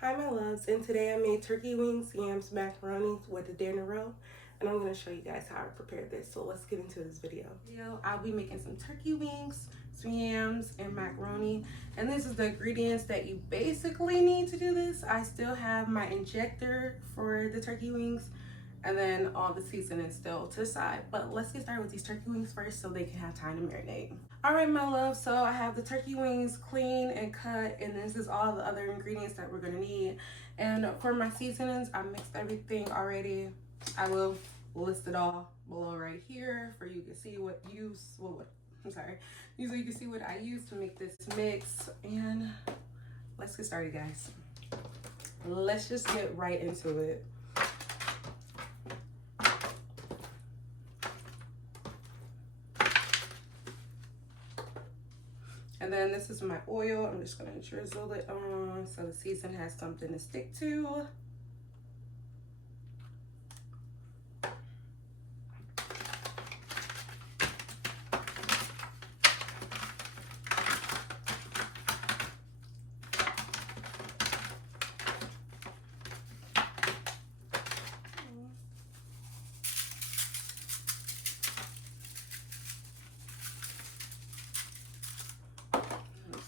Hi my loves, and today I made turkey wings, yams, macaroni with a dinner roll, and I'm going to show you guys how I prepared this. So let's get into this video. I'll be making some turkey wings, some yams, and macaroni, and this is the ingredients that you basically need to do this. I still have my injector for the turkey wings, and then all the seasoning still to the side. But let's get started with these turkey wings first so they can have time to marinate. All right, my love, so I have the turkey wings clean and cut, and this is all the other ingredients that we're gonna need. And for my seasonings, I mixed everything already. I will list it all below right here for you to see so you can see what I use to make this mix. And let's get started, guys. Let's just get right into it. And then this is my oil. I'm just gonna drizzle it on so the season has something to stick to.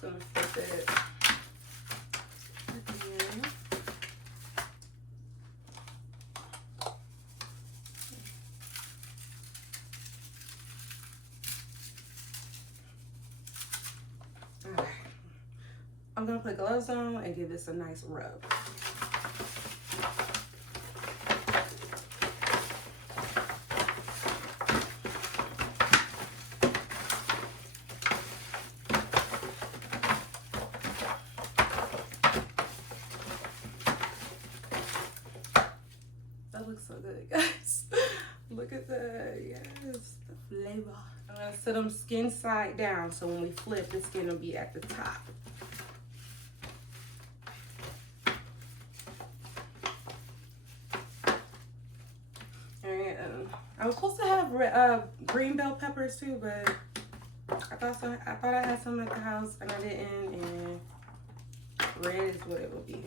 I'm gonna flip it again. Okay. I'm gonna put gloves on and give this a nice rub. That looks so good, guys. Look at that. Yes, the flavor. I'm gonna set them skin side down so when we flip, the skin will be at the top. Alright, I was supposed to have green bell peppers too, but I thought I had some at the house and I didn't, and red is what it will be.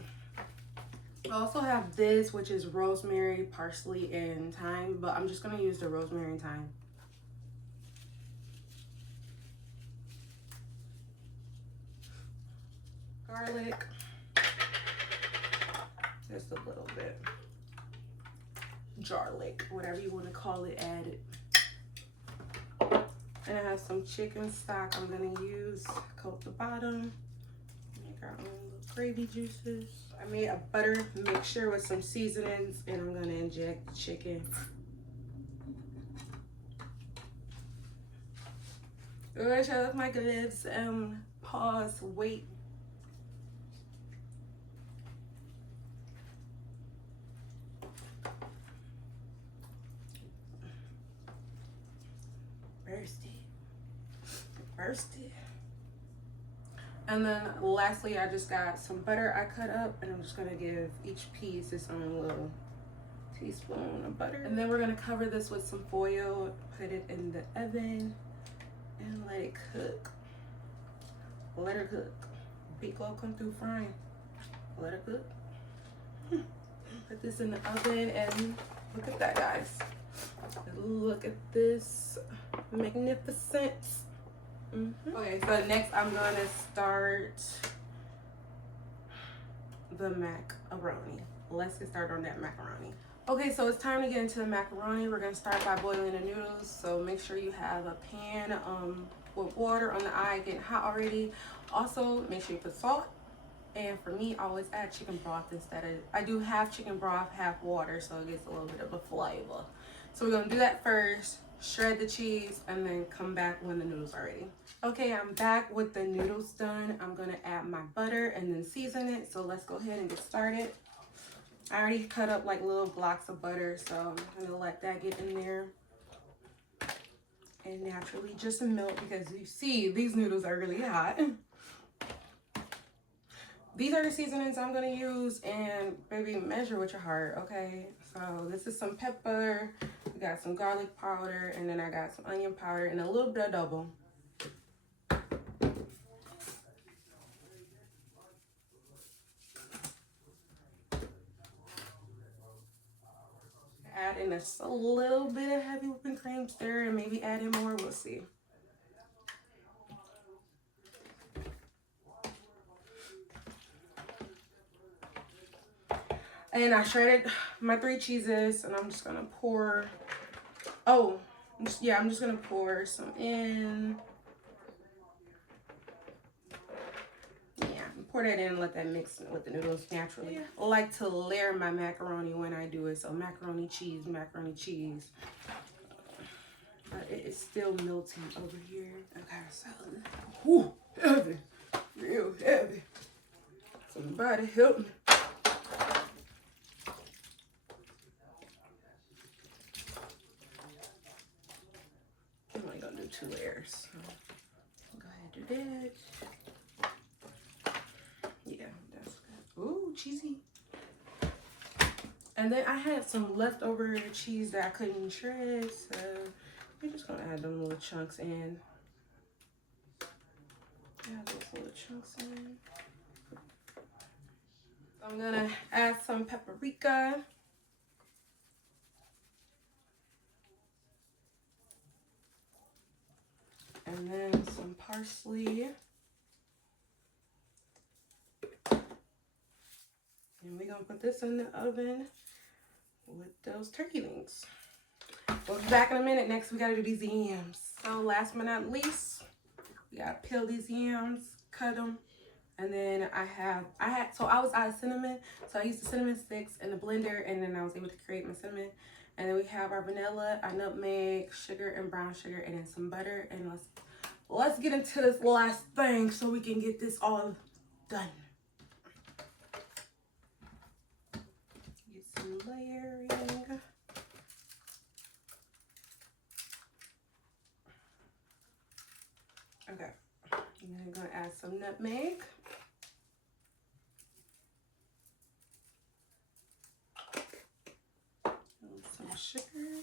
I also have this, which is rosemary, parsley, and thyme, but I'm just gonna use the rosemary and thyme. Garlic, just a little bit. Garlic, whatever you want to call it, added. And I have some chicken stock I'm gonna use, coat the bottom. Make our own little gravy juices. I made a butter mixture with some seasonings, and I'm gonna inject the chicken. Oh, I should have my gloves. Pause, wait. Burst it. And then lastly, I just got some butter I cut up, and I'm just gonna give each piece its own little teaspoon of butter. And then we're gonna cover this with some foil, put it in the oven, and let it cook. Let her cook. Pico come through frying. Let her cook. Put this in the oven, and look at that, guys. Look at this magnificence. Okay, so next I'm gonna start the macaroni. Let's get started on that macaroni. Okay, so it's time to get into the macaroni. We're gonna start by boiling the noodles. So make sure you have a pan with water on the eye getting hot already. Also, make sure you put salt. And for me, I always add chicken broth instead of, I do half chicken broth, half water, so it gets a little bit of a flavor. So we're gonna do that first, shred the cheese, and then come back when the noodles are ready. Okay, I'm back with the noodles done. I'm gonna add my butter and then season it. So let's go ahead and get started. I already cut up like little blocks of butter, so I'm gonna let that get in there. And naturally just melt, because you see these noodles are really hot. These are the seasonings I'm gonna use, and baby, measure with your heart, okay? So this is some pepper, we got some garlic powder, and then I got some onion powder and a little bit of double. add in a little bit of heavy whipping cream, stir, and maybe add in more. We'll see. And I shredded my 3 cheeses, and I'm just gonna pour. Oh, yeah, I'm just gonna pour some in. Yeah, pour that in and let that mix with the noodles naturally. I like to layer my macaroni when I do it, so macaroni cheese, macaroni cheese. But it is still melting over here. Okay, so, whew, heavy, real heavy. Somebody help me. I'm only gonna do 2 layers. So go ahead and do that. Yeah, that's good. Ooh, cheesy. And then I had some leftover cheese that I couldn't shred, so we're just gonna add them little chunks in. Add those little chunks in. I'm gonna add some paprika. And then some parsley. And we're gonna put this in the oven with those turkey wings. We'll be back in a minute. Next, we gotta do these yams. So last but not least, we gotta peel these yams, cut them. And then I was out of cinnamon, so I used the cinnamon sticks in the blender, and then I was able to create my cinnamon. And then we have our vanilla, our nutmeg, sugar, and brown sugar, and then some butter. And let's get into this last thing so we can get this all done. Get some layering. Okay, and then I'm gonna add some nutmeg. Some sugar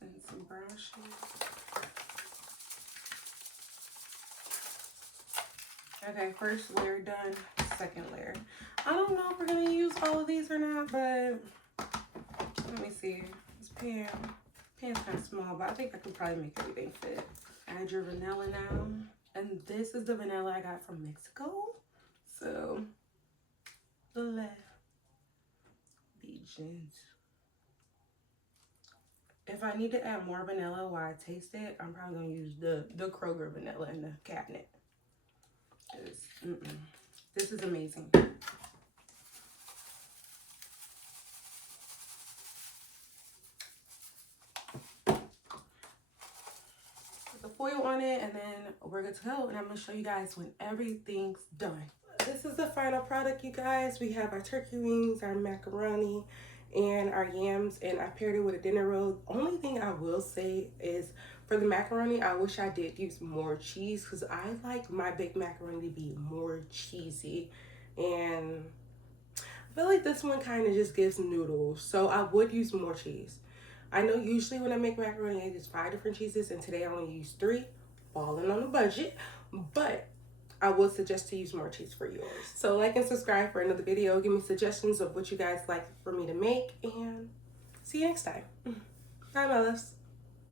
and some brown sugar. Okay, first layer done, second layer. I don't know if we're gonna use all of these or not, but let me see. This pan's kind of small, but I think I could probably make everything fit. Add your vanilla now. And this is the vanilla I got from Mexico. So, let's be gentle. If I need to add more vanilla while I taste it, I'm probably gonna use the Kroger vanilla in the cabinet. This is amazing. Put the foil on it, and then we're good to go. And I'm gonna show you guys when everything's done. This is the final product, you guys. We have our turkey wings, our macaroni, and our yams, and I paired it with a dinner roll. Only thing I will say is for the macaroni, I wish I did use more cheese, because I like my baked macaroni to be more cheesy, and I feel like this one kind of just gives noodles, so I would use more cheese. I know usually when I make macaroni I use 5 different cheeses, and today I only use 3, falling on the budget, but I would suggest to use more cheese for yours. So like and subscribe for another video. Give me suggestions of what you guys like for me to make, and see you next time. Bye, my loves.